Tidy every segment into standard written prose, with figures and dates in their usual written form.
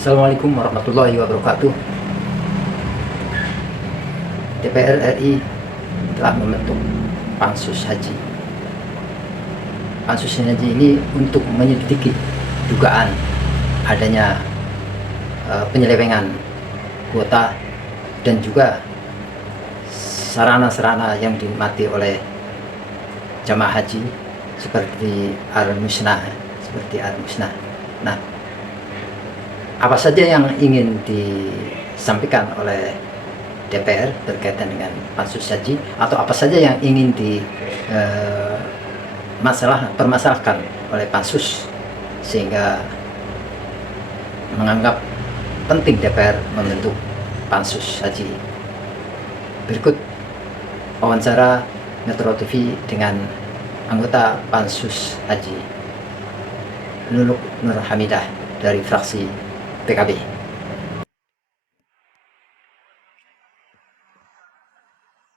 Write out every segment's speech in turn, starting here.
Assalamualaikum warahmatullahi wabarakatuh. DPR RI telah membentuk Pansus Haji. Pansus Haji ini untuk menyelidiki dugaan adanya penyelewengan kuota dan juga sarana-sarana yang dinikmati oleh jamaah haji seperti Al-Musnah. Nah, apa saja yang ingin disampaikan oleh DPR berkaitan dengan Pansus Haji, atau apa saja yang ingin permasalahkan oleh Pansus sehingga menganggap penting DPR membentuk Pansus Haji. Berikut wawancara Metro TV dengan anggota Pansus Haji, Luluk Nur Hamidah dari fraksi PKB.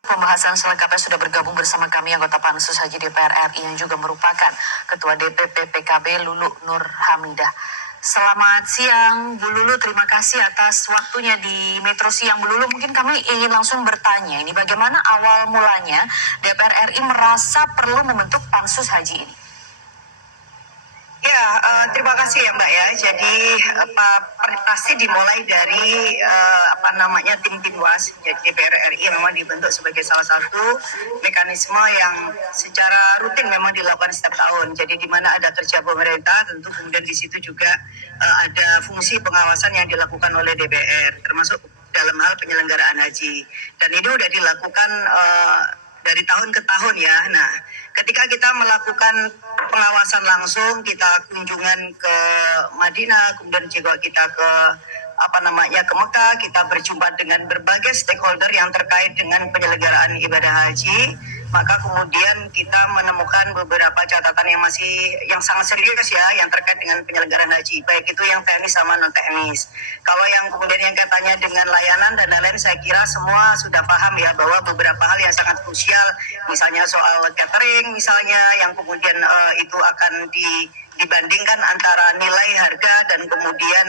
Pembahasan selengkapnya sudah bergabung bersama kami anggota Pansus Haji DPR RI yang juga merupakan Ketua DPP PKB Luluk Nur Hamidah. Selamat siang Bu Lulu, terima kasih atas waktunya di Metro Siang Bu Lulu. Mungkin kami ingin langsung bertanya, ini bagaimana awal mulanya DPR RI merasa perlu membentuk Pansus Haji ini? Ya, terima kasih ya Mbak ya. Jadi pasti dimulai dari tim was. Jadi DPR RI memang dibentuk sebagai salah satu mekanisme yang secara rutin memang dilakukan setiap tahun. Jadi di mana ada kerja pemerintah, tentu kemudian di situ juga ada fungsi pengawasan yang dilakukan oleh DPR, termasuk dalam hal penyelenggaraan haji. Dan ini sudah dilakukan dari tahun ke tahun ya. Nah, ketika kita melakukan pengawasan langsung, kita kunjungan ke Madinah, kemudian juga kita ke ke Mekah, kita berjumpa dengan berbagai stakeholder yang terkait dengan penyelenggaraan ibadah haji, maka kemudian kita menemukan beberapa catatan yang sangat serius ya, yang terkait dengan penyelenggaraan haji, baik itu yang teknis sama non teknis. Kalau yang kemudian yang katanya dengan layanan dan lain-lain, saya kira semua sudah paham ya bahwa beberapa hal yang sangat krusial, misalnya soal catering misalnya, yang kemudian itu akan dibandingkan antara nilai harga dan kemudian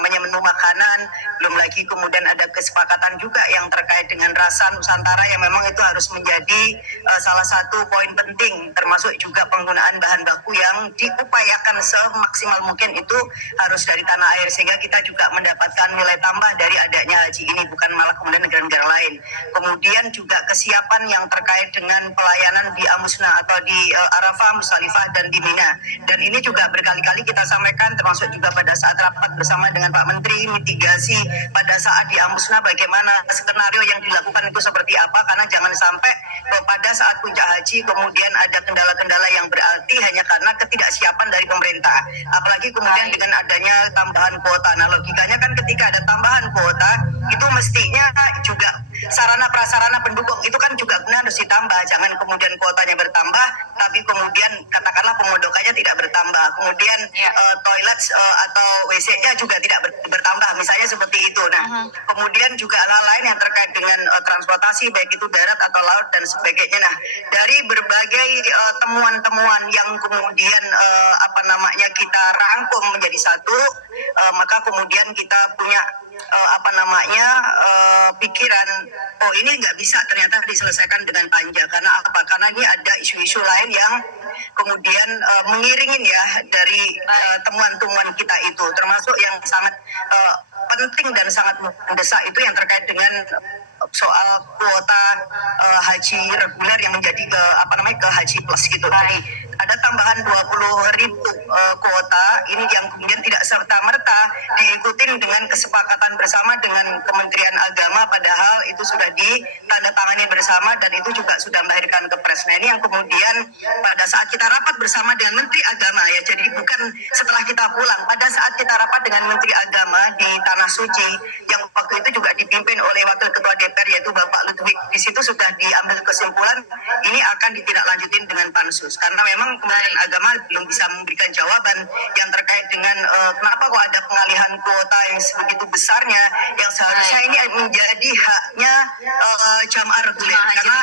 menu makanan, belum lagi kemudian ada kesepakatan juga yang terkait dengan rasa Nusantara yang memang itu harus menjadi salah satu poin penting, termasuk juga penggunaan bahan baku yang diupayakan semaksimal mungkin itu harus dari tanah air, sehingga kita juga mendapatkan nilai tambah dari adanya haji ini, bukan malah kemudian negara-negara lain. Kemudian juga kesiapan yang terkait dengan pelayanan di Amusna atau di Arafah, Musdalifah dan di Mina. Dan ini juga berkali-kali kita sampaikan, termasuk juga pada saat rapat bersama dengan Pak Menteri, mitigasi pada saat di Amusna bagaimana skenario yang dilakukan itu seperti apa, karena jangan sampai pada saat puncak haji kemudian ada kendala-kendala yang berarti hanya karena ketidaksiapan dari pemerintah. Apalagi kemudian dengan adanya tambahan kuota. Nah, logikanya kan ketika ada tambahan kuota, itu mestinya juga sarana prasarana pendukung itu kan juga benar harus ditambah. Jangan kemudian kuotanya bertambah, tapi kemudian katakanlah pemondokannya tidak bertambah. Kemudian toilet atau WC-nya juga tidak bertambah, misalnya seperti itu. Nah, kemudian juga hal lain yang terkait dengan transportasi, baik itu darat atau laut dan sebagainya. Nah, dari berbagai temuan-temuan yang kemudian kita rangkum menjadi satu, maka kemudian kita punya pikiran, oh ini nggak bisa ternyata diselesaikan dengan panja. Karena apa? Karena ini ada isu-isu lain yang kemudian mengiringin ya dari temuan-temuan kita itu, termasuk yang sangat penting dan sangat mendesak itu yang terkait dengan soal kuota haji reguler yang menjadi ke haji plus gitu. Jadi ada tambahan 20.000 kuota ini yang kemudian tidak serta-merta diikutin dengan kesepakatan bersama dengan Kementerian Agama, padahal itu sudah ditandatangani bersama dan itu juga sudah melahirkan kepres. Nah, ini yang kemudian pada saat kita rapat bersama dengan Menteri Agama ya, jadi bukan setelah kita pulang, pada saat kita rapat dengan Menteri Agama di Tanah Suci yang waktu itu juga dipimpin oleh Wakil Ketua DPR yaitu Bapak Ludwig, di situ sudah diambil kesimpulan ini akan ditindaklanjutin dengan pansus, karena memang memang Kementerian Agama belum bisa memberikan jawaban yang terkait dengan kenapa kok ada pengalihan kuota yang sebegitu besarnya, yang seharusnya ini menjadi haknya jamaah reguler, karena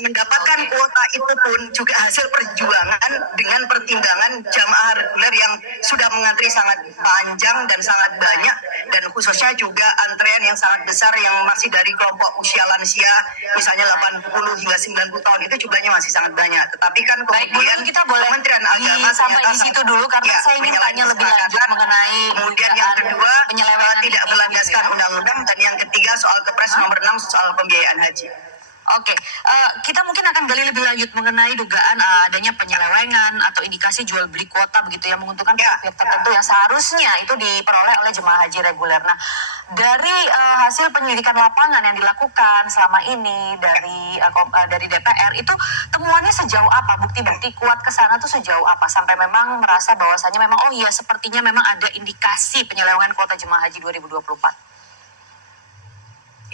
mendapatkan kuota itu pun juga hasil perjuangan dengan pertimbangan jamaah reguler yang sudah mengantri sangat panjang dan sangat banyak, dan khususnya juga antrean yang sangat besar yang masih dari kelompok usia lansia, misalnya 80 hingga 90 tahun, itu jumlahnya masih sangat banyak. Tetapi kan kemudian kita boleh Kementerian Agama sampai di situ dulu karena saya ingin tanya lebih lanjut mengenai kemudian yang kedua tidak ini, berlandaskan gitu ya. undang-undang, dan yang ketiga soal Kepres nomor 6 soal pembiayaan haji. Oke, kita mungkin akan gali lebih lanjut mengenai dugaan adanya penyelewengan atau indikasi jual beli kuota begitu yang menguntungkan pihak tertentu yang seharusnya itu diperoleh oleh jemaah haji reguler. Nah, dari hasil penyelidikan lapangan yang dilakukan selama ini dari DPR itu temuannya sejauh apa? Bukti-bukti kuat ke sana tuh sejauh apa sampai memang merasa bahwasannya memang oh iya sepertinya memang ada indikasi penyelewengan kuota jemaah haji 2024.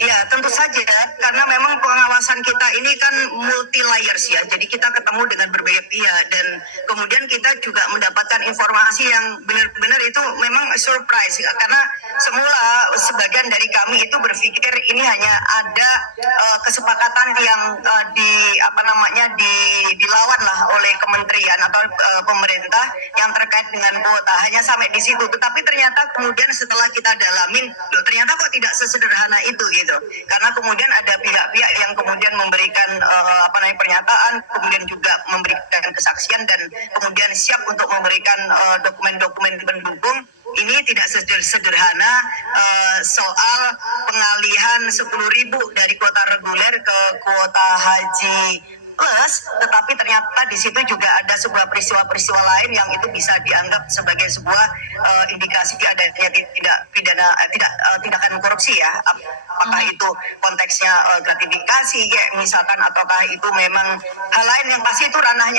Ya, tentu saja, karena memang pengawasan kita ini kan multi layers ya, jadi kita ketemu dengan berbagai pihak, dan kemudian kita juga mendapatkan informasi yang benar-benar itu memang surprise, karena semula sebagian dari kami itu berpikir ini hanya ada kesepakatan yang dilawan lah oleh kementerian atau pemerintah yang terkait dengan kuota, hanya sampai di situ. Tetapi ternyata kemudian setelah kita dalamin, ternyata kok tidak sesederhana itu gitu. Karena kemudian ada pihak-pihak yang kemudian memberikan pernyataan, kemudian juga memberikan kesaksian, dan kemudian siap untuk memberikan dokumen-dokumen pendukung. Ini tidak sederhana soal pengalihan 10.000 dari kuota reguler ke kuota haji plus, tetapi ternyata di situ juga ada sebuah peristiwa-peristiwa lain yang itu bisa dianggap sebagai sebuah indikasi adanya tindakan korupsi ya. Apakah itu konteksnya gratifikasi ya misalkan, ataukah itu memang hal lain yang pasti itu ranah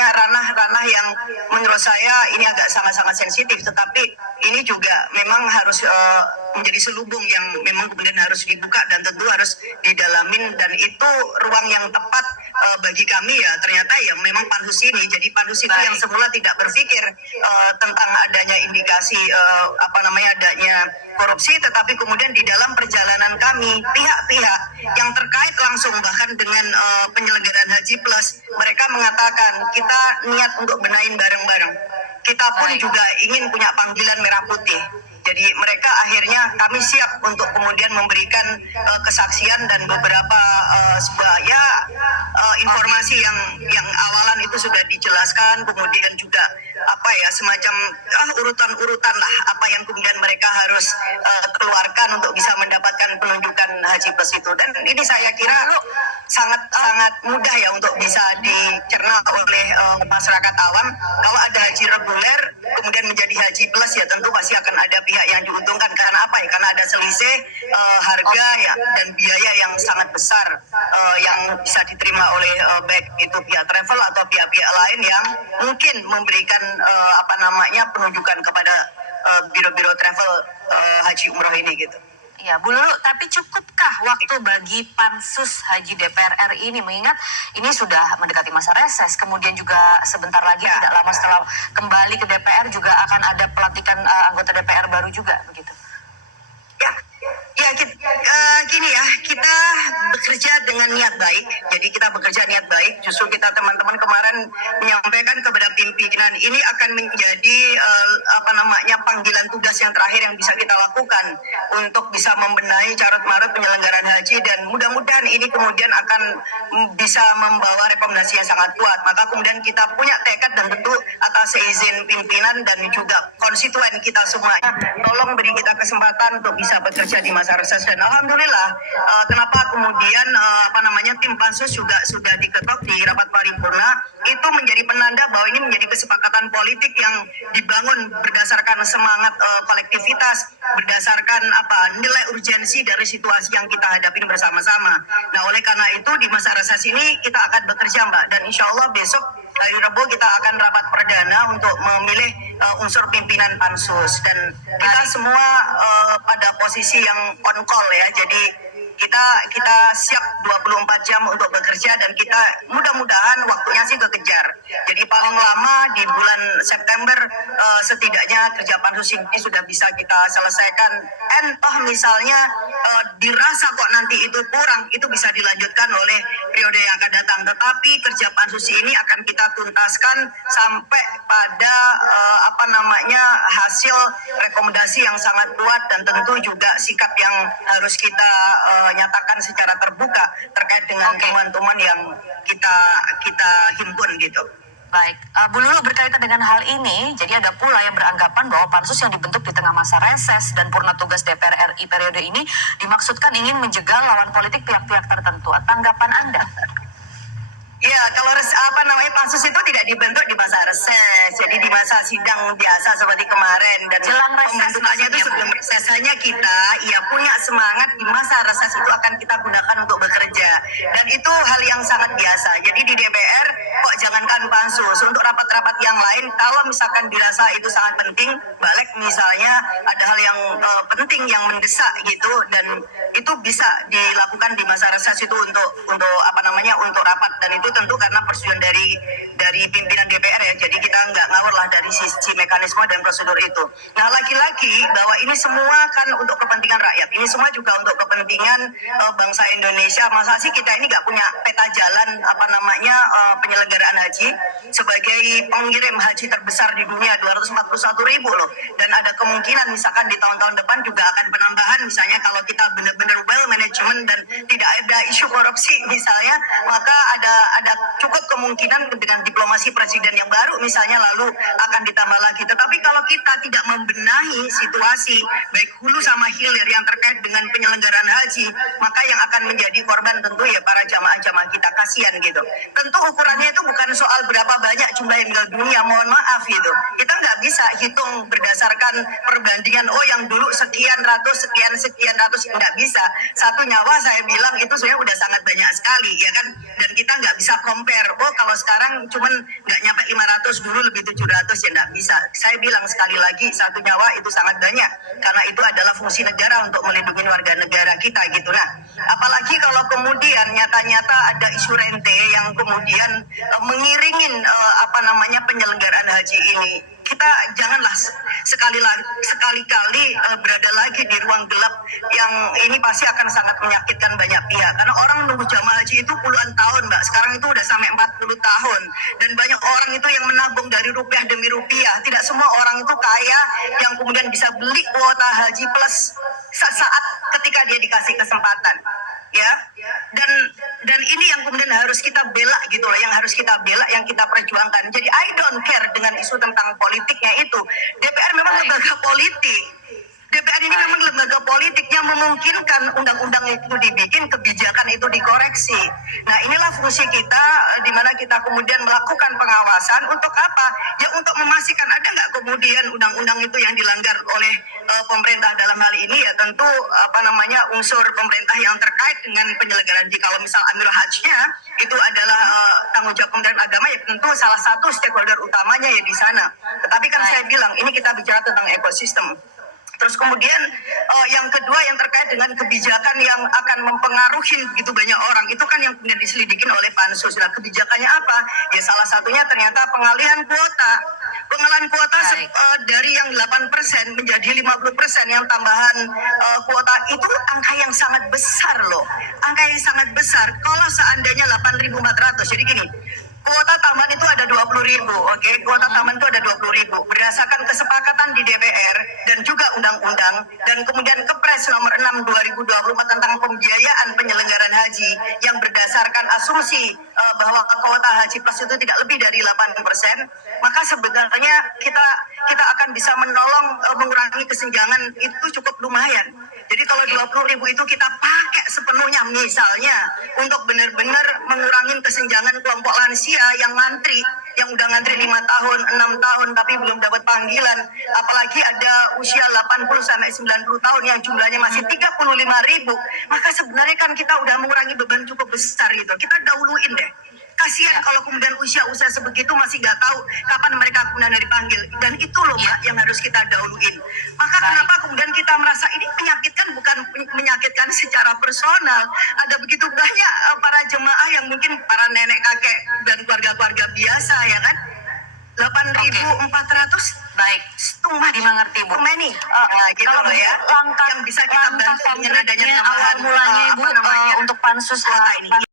yang menurut saya ini agak sangat-sangat sensitif, tetapi ini juga memang harus menjadi selubung yang memang kemudian harus dibuka dan tentu harus didalamin, dan itu ruang yang tepat bagi kami ya, ternyata ya memang pansus ini. Jadi pansus itu yang semula tidak berpikir tentang adanya indikasi adanya korupsi, tetapi kemudian di dalam perjalanan kami pihak-pihak yang terkait langsung bahkan dengan penyelenggaraan haji plus, mereka mengatakan kita niat untuk benahin bareng-bareng, kita pun juga ingin punya panggilan merah putih. Jadi mereka akhirnya kami siap untuk kemudian memberikan kesaksian dan beberapa informasi yang awalan itu sudah dijelaskan, kemudian juga semacam urutan-urutan lah apa yang kemudian mereka harus keluarkan untuk bisa mendapatkan penunjukan haji plus itu. Dan ini saya kira sangat mudah ya untuk bisa dicerna oleh masyarakat awam. Kalau ada haji reguler kemudian menjadi haji plus, ya tentu pasti akan ada pihak yang diuntungkan. Karena apa ya? Karena ada selisih harga ya dan biaya yang sangat besar yang bisa diterima oleh baik itu pihak travel atau pihak-pihak lain yang mungkin memberikan penunjukan kepada biro-biro travel haji umroh ini gitu. Ya, Bu Lulu, tapi cukupkah waktu bagi Pansus Haji DPR RI ini, mengingat ini sudah mendekati masa reses, kemudian juga sebentar lagi tidak lama setelah kembali ke DPR juga akan ada pelantikan anggota DPR baru juga begitu? Gini ya, kita bekerja dengan niat baik. Jadi kita bekerja niat baik. Justru kita teman-teman kemarin menyampaikan kepada pimpinan ini akan menjadi panggilan tugas yang terakhir yang bisa kita lakukan untuk bisa membenahi carut-marut penyelenggaraan haji, dan mudah-mudahan ini kemudian akan bisa membawa rekomendasi yang sangat kuat. Maka kemudian kita punya tekad dan tentu atas izin pimpinan dan juga konstituen kita semuanya, tolong beri kita kesempatan untuk bisa bekerja di masa reses. Dan alhamdulillah kenapa kemudian tim pansus juga sudah diketok di rapat paripurna, itu menjadi penanda bahwa ini menjadi kesepakatan politik yang dibangun berdasarkan semangat kolektivitas, berdasarkan nilai urgensi dari situasi yang kita hadapin bersama-sama. Nah, oleh karena itu di masa reses ini kita akan bekerja, Mbak, dan insya Allah besok hari Rabu kita akan rapat perdana untuk memilih unsur pimpinan pansus, dan kita semua pada posisi yang on call ya. Jadi kita siap 24 jam untuk bekerja dan kita mudah-mudahan waktunya sih kekejar. Jadi paling lama di bulan September setidaknya kerja pansus ini sudah bisa kita selesaikan. Toh misalnya dirasa kok nanti itu kurang, itu bisa dilanjutkan oleh periode yang akan datang. Tetapi kerja pansus ini akan kita tuntaskan sampai pada hasil rekomendasi yang sangat kuat dan tentu juga sikap yang harus kita nyatakan secara terbuka terkait dengan teman-teman yang kita himpun gitu. Baik, Bu Lulu, berkaitan dengan hal ini, jadi ada pula yang beranggapan bahwa pansus yang dibentuk di tengah masa reses dan purna tugas DPR RI periode ini dimaksudkan ingin menjegal lawan politik pihak-pihak tertentu. Tanggapan Anda? Ya, kalau pansus itu tidak dibentuk di masa reses, jadi di masa sidang biasa seperti kemarin dan Jelang reses pembentukannya itu sebelum resesnya kita punya semangat di masa reses itu akan kita gunakan untuk bekerja dan itu hal yang sangat biasa. Jadi di DPR kok jangankan pansus, untuk rapat-rapat yang lain kalau misalkan dirasa itu sangat penting, balik misalnya ada hal yang penting yang mendesak gitu dan itu bisa dilakukan di masa reses itu untuk rapat dan itu tentu karena persetujuan dari pimpinan DPR ya. Jadi kita nggak ngawur lah dari sisi mekanisme dan prosedur itu. Nah lagi-lagi bahwa ini semua kan untuk kepentingan rakyat. Ini semua juga untuk kepentingan bangsa Indonesia. Masa sih kita ini nggak punya peta jalan penyelenggaraan haji sebagai pengirim haji terbesar di dunia 241.000 loh. Dan ada kemungkinan misalkan di tahun-tahun depan juga akan penambahan misalnya kalau kita benar-benar well management dan tidak ada isu korupsi misalnya, maka ada cukup kemungkinan dengan diplomasi presiden yang baru misalnya lalu akan ditambah lagi. Tetapi kalau kita tidak membenahi situasi baik hulu sama hilir yang terkait dengan penyelenggaraan haji, maka yang akan menjadi korban tentu ya para jamaah-jamaah kita, kasihan gitu. Tentu ukurannya itu bukan soal berapa banyak jumlah yang meninggal dunia, mohon maaf gitu. Kita nggak bisa hitung berdasarkan perbandingan yang dulu sekian ratus nggak bisa. Satu nyawa saya bilang itu sebenarnya udah sangat banyak sekali ya kan, dan kita nggak bisa compare kalau sekarang cuman nggak nyampe 500, dulu lebih 700 ya nggak bisa. Saya bilang sekali lagi satu nyawa itu sangat banyak karena itu adalah fungsi negara untuk melindungi warga negara kita gitu. Nah apalagi kalau kemudian nyata-nyata ada isu rente yang kemudian mengiringin penyelenggaraan haji ini, kita janganlah sekali-kali berada lagi di ruang gelap yang ini pasti akan sangat menyakitkan banyak pihak. Karena orang nunggu jamaah haji itu puluhan tahun, Mbak. Sekarang itu udah sampai 40 tahun. Dan banyak orang itu yang menabung dari rupiah demi rupiah. Tidak semua orang itu kaya yang kemudian bisa beli kuota haji plus saat ketika dia dikasih kesempatan. Ya, dan ini yang kemudian harus kita bela gitu loh, yang harus kita bela, yang kita perjuangkan. Jadi I don't care dengan isu tentang politiknya itu. DPR memang lembaga politik. DPR ini memang lembaga politik yang memungkinkan undang-undang itu dibikin, kebijakan itu dikoreksi. Nah inilah fungsi kita di mana kita kemudian melakukan pengawasan untuk apa? Ya untuk memastikan ada nggak kemudian undang-undang itu yang dilanggar oleh pemerintah dalam hal ini ya tentu unsur pemerintah yang terkait dengan penyelenggaraan haji. Kalau misal amil hajnya itu adalah tanggung jawab Kementerian Agama ya tentu salah satu stakeholder utamanya ya di sana. Tetapi kan saya bilang ini kita bicara tentang ekosistem. Terus kemudian yang kedua yang terkait dengan kebijakan yang akan mempengaruhi begitu banyak orang itu kan yang kemudian diselidikin oleh pansus. Nah kebijakannya apa? Ya salah satunya ternyata pengalihan kuota. Pengalihan kuota dari yang 8% menjadi 50% yang tambahan kuota itu angka yang sangat besar loh. Angka yang sangat besar. Kalau seandainya 8.400, jadi gini. Kuota tambahan itu ada 20.000, oke? Kuota tambahan itu ada 20.000 berdasarkan kesepakatan di DPR dan juga undang-undang dan kemudian Kepres nomor 6 2024 tentang pembiayaan penyelenggaraan haji yang berdasarkan asumsi bahwa kuota haji plus itu tidak lebih dari 8%, maka sebenarnya kita akan bisa menolong mengurangi kesenjangan itu cukup lumayan. Jadi kalau 20.000 itu kita pakai sepenuhnya misalnya untuk benar-benar mengurangi kesenjangan kelompok lansia yang ngantri, yang udah ngantri 5 tahun, 6 tahun tapi belum dapat panggilan, apalagi ada usia 80 sampai 90 tahun yang jumlahnya masih 35.000, maka sebenarnya kan kita udah mengurangi beban cukup besar gitu. Kita dahuluin deh. Kasihan kalau kemudian usia sebegitu masih nggak tahu kapan mereka kemudian dipanggil. Dan itu loh Mbak yang harus kita dahuluin. Maka kenapa kemudian kita merasa ini menyakitkan, bukan menyakitkan secara personal. Ada begitu banyak para jemaah yang mungkin para nenek kakek dan keluarga-keluarga biasa ya kan. 8.400 Baik, dimengerti Bu. many. Gitu Kalau loh ya. langkah Yang bisa kita bantu dengan adanya konkretnya awal mulanya Ibu apa namanya, untuk pansus kuota ini.